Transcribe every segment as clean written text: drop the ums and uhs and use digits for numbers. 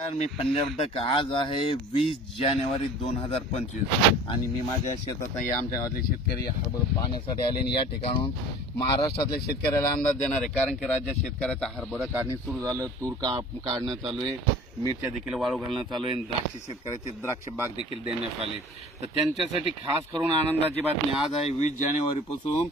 मी Punjab duck आज आहे 20 जानेवारी 2025 आणि मी माझ्या शेतात आमच्या गावातले शेतकरी हरभरा पाण्यासाठी आले आणि या ठिकाणून महाराष्ट्रातल्या शेतकऱ्याला अंदाज देणार आहे, कारण की राज्यात शेतकऱ्याचा हरभरा काढणी सुरू झालं, तूर काढणं चालू आहे, मिरच्या देखील वाळू घालणं चालू आहे, द्राक्ष शेतकऱ्याचे द्राक्ष बाग देखील देण्यात आले। तर त्यांच्यासाठी खास करून आनंदाची बातमी आज आहे 20 जानेवारी पासून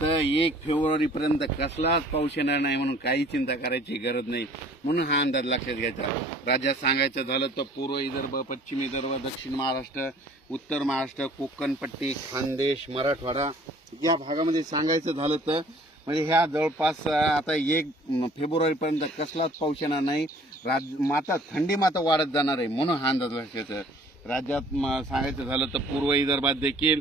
तर 1 फेब्रुवारी पर्यंत कसलाच पाऊस येणार नाही म्हणून काही चिंता करायची गरज नाही, म्हणून हा अंदाज लक्षात घ्यायचा। राज्यात सांगायचं झालं तर पूर्व विदर्भ, पश्चिम विदर्भ, दक्षिण महाराष्ट्र, उत्तर महाराष्ट्र, कोकण पट्टी, खानदेश, मराठवाडा या भागामध्ये सांगायचं झालं तर म्हणजे ह्या जवळपास आता 1 फेब्रुवारी पर्यंत कसलाच पाऊस येणार नाही। थंडी मात्र वाढत जाणार आहे, म्हणून हा अंदाज लक्षात। राज्यात सांगायचं झालं तर पूर्व विदर्भात देखील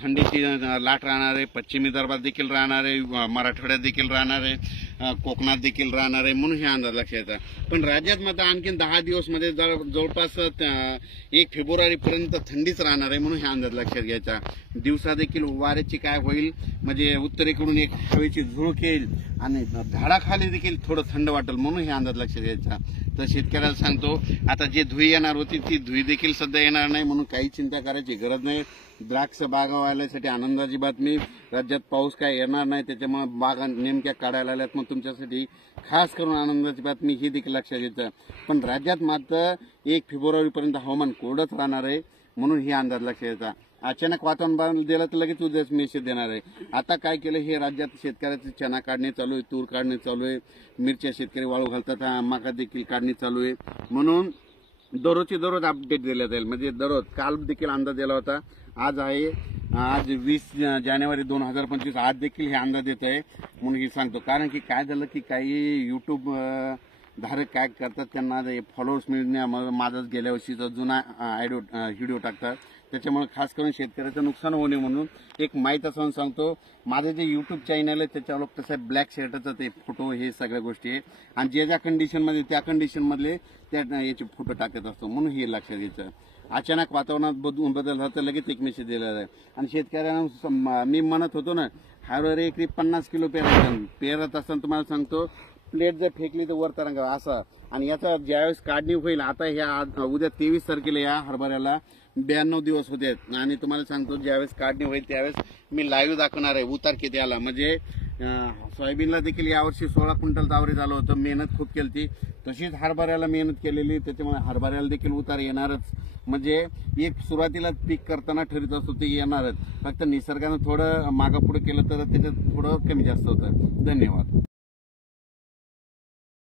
थंडीची लाट राहणार आहे, पश्चिम विदर्भात देखील राहणार आहे, मराठवाड्यात देखील राहणार आहे, कोकणात देखील राहणार आहे, म्हणून हे अंदाज लक्षात येतात। पण राज्यात मात्र आणखीन 10 दिवस मध्ये जवळपास 1 फेब्रुवारी पर्यंत थंडीच राहणार आहे, म्हणून हे अंदाज लक्षात घ्यायचा। दिवसा देखील वाऱ्याची काय होईल म्हणजे उत्तरेकडून एक हवेची झुळूक येईल आणि झाडाखाली देखील थोडं थंड वाटेल, म्हणून हे अंदाज लक्षात घ्यायचा। तर शेतकऱ्याला सांगतो आता जे धुई येणार होती ती धुई देखील सध्या येणार नाही, म्हणून काही चिंता करायची गरज नाही। द्राक्ष बागावाल्यासाठी आनंदाची बातमी, राज्यात पाऊस काय येणार नाही, त्याच्यामुळे बागा नेमक्या काढायला आल्यात, मग तुमच्यासाठी खास करून आनंदाची बातमी ही देखील लक्षात घ्यायचं। पण राज्यात मात्र 1 फेब्रुवारी पर्यंत हवामान कोरडंच राहणार आहे, म्हणून ही अंदाज लक्षात घ्यायचा। अचानक वातावरण दिलं तर लगेच उद्याच मेसेज देणार आहे। आता काय केलं, हे राज्यात शेतकऱ्याची चना काढणी चालू आहे, तूर काढणी चालू आहे, मिरच्या शेतकरी वाळू घालतात, मका देखील काढणी चालू आहे, म्हणून दररोजची दररोज अपडेट दिला जाईल। म्हणजे दररोज काल देखील अंदाज दिला होता, आज 20 जानेवारी 2025 आज देखील हे अंदाज देत आहे, म्हणून हे सांगतो। कारण की काय झालं की काही युट्यूब धारक काय करतात, त्यांना फॉलोअर्स मिळण्या माझाच गेल्या वर्षीचा जुना व्हिडिओ टाकतात, त्याच्यामुळे खास करून शेतकऱ्याचं नुकसान होणे म्हणून एक माहीत असं सांगतो। माझं जे युट्यूब चॅनल आहे त्याच्यावर कसं ब्लॅक शर्टचं ते फोटो हे सगळ्या गोष्टी आहे आणि जे ज्या कंडिशनमध्ये त्या कंडिशनमधले याचे फोटो टाकत असतो, म्हणून हे लक्षात घ्यायचं। अचानक वातावरणात बदल झाला तर लगेच एक मेसेज दिला जाईल। आणि शेतकऱ्यांना मी म्हणत होतो ना, हरभरा एकरी 50 किलो पेरत असताना तुम्हाला सांगतो प्लेट जर फेकली तर वर तरंगा असं। आणि याचा ज्यावेळेस काढणी होईल, आता ह्या उद्या 23 तारखेला या हरभऱ्याला 92 दिवस होते आणि तुम्हाला सांगतो ज्यावेळेस काढणी होईल त्यावेळेस मी लाईव्ह दाखवणार आहे उतार किती आला। म्हणजे सोयाबीनला देखील यावर्षी 16 क्विंटल आवरेज झालं होतं, मेहनत खूप केली, तशीच हरभऱ्याला मेहनत केलेली, त्याच्यामुळे हरभऱ्याला देखील उतार येणारच। म्हणजे एक सुरुवातीला पीक करताना ठरत असतो ते येणारच, फक्त निसर्गानं थोडं मागं पुढे केलं तर त्याच्यात थोडं कमी जास्त होतं। धन्यवाद।